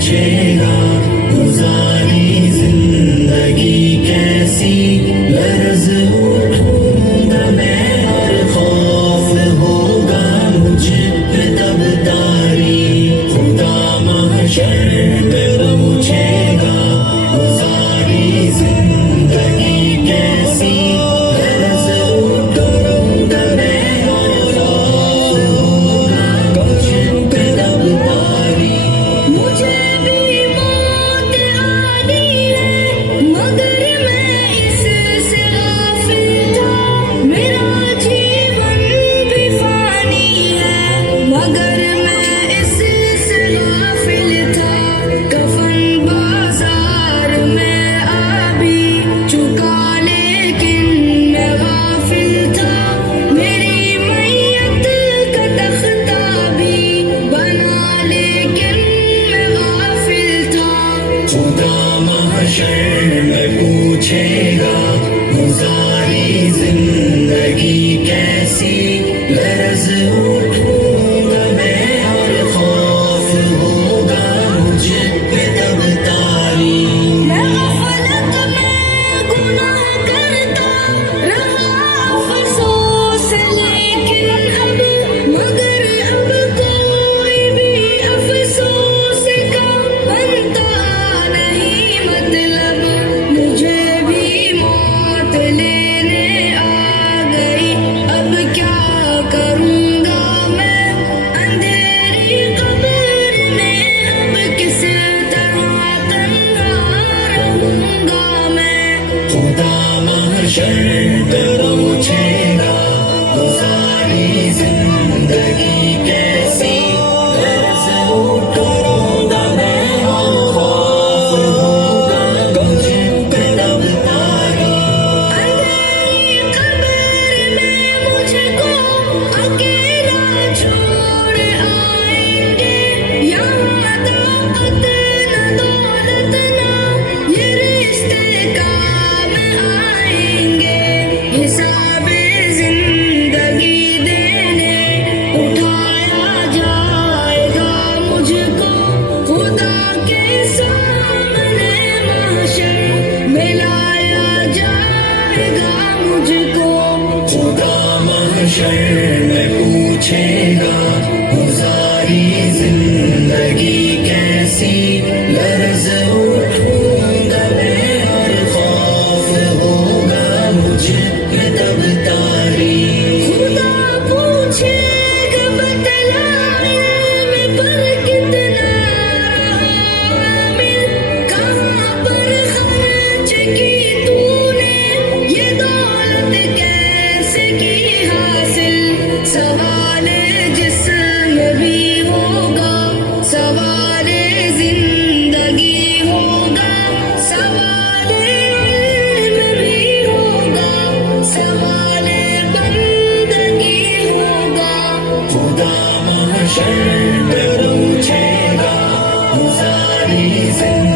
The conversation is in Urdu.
پوچھے گا گزاری زندگی کیسی، لرز اٹھوں گا میں اور خوف ہوگا مجھ پہ تب تاری، خدا محشر میں پوچھے گا گزاری زندگی کیسی، لرز اٹھوں گا میں اور خوف ہوگا مجھ پہ تب تاری۔ مجھے بھی موت آنی ہے مگر میں اس سے غافل تھا، میرا جیون بھی فانی ہے مگر میں اس سے غافل تھا، کفن بازار میں آ بھی چکا لیکن میں غافل تھا، میری میت کا تختہ بھی بنا لیکن میں غافل تھا۔ خدا محشر میں پوچھے گا گزاری زندگی کیسی، لرز اٹھوں گا میں اور خوف ہوگا مجھ پہ تب تاری۔ میں غفلت میں گناہ کرتا رہا افسوس لیکن اب مگر اب کوئی بھی افسوس کا بنتا نہیں مطلب، مجھے بھی موت لینے آ گئی، اب کیا کروں گا میں اندھیری قبر میں، اب کس طرح تنہا رہوں گا میں۔ خدا محشر میں پوچھے گا گزاری زندگی کیسی، لرز اٹھوں گا میں اور خوف ہوگا مجھ پہ تب تاری۔ اندھیری قبر میں مجھ کو اکیلا چھوڑ آئیں گے، یہاں طاقت نہ دولت نہ یہ رشتے کام آئیں گے، حساب زندگی دینے اٹھایا جائے گا مجھ کو، خدا کے سامنے محشر میں لایا جائے گا مجھ کو۔ خدا محشر میں پوچھے گا گزاری زندگی کیسی، لرز اٹھوں گا میں اور خوف ہوگا مجھ پہ تب تاری۔ خدا پوچھے گا بتلا علم پر کتنا رہا عامل، کہاں پر خرچ کی تو نے یہ دولت کیسے کی حاصل، سوال جسم بھی ہوگا، سوال زندگی ہوگا، سوال علم بھی ہوگا، سوال بندگی ہوگا۔ خدا محشر میں پوچھے گا گزاری زندگی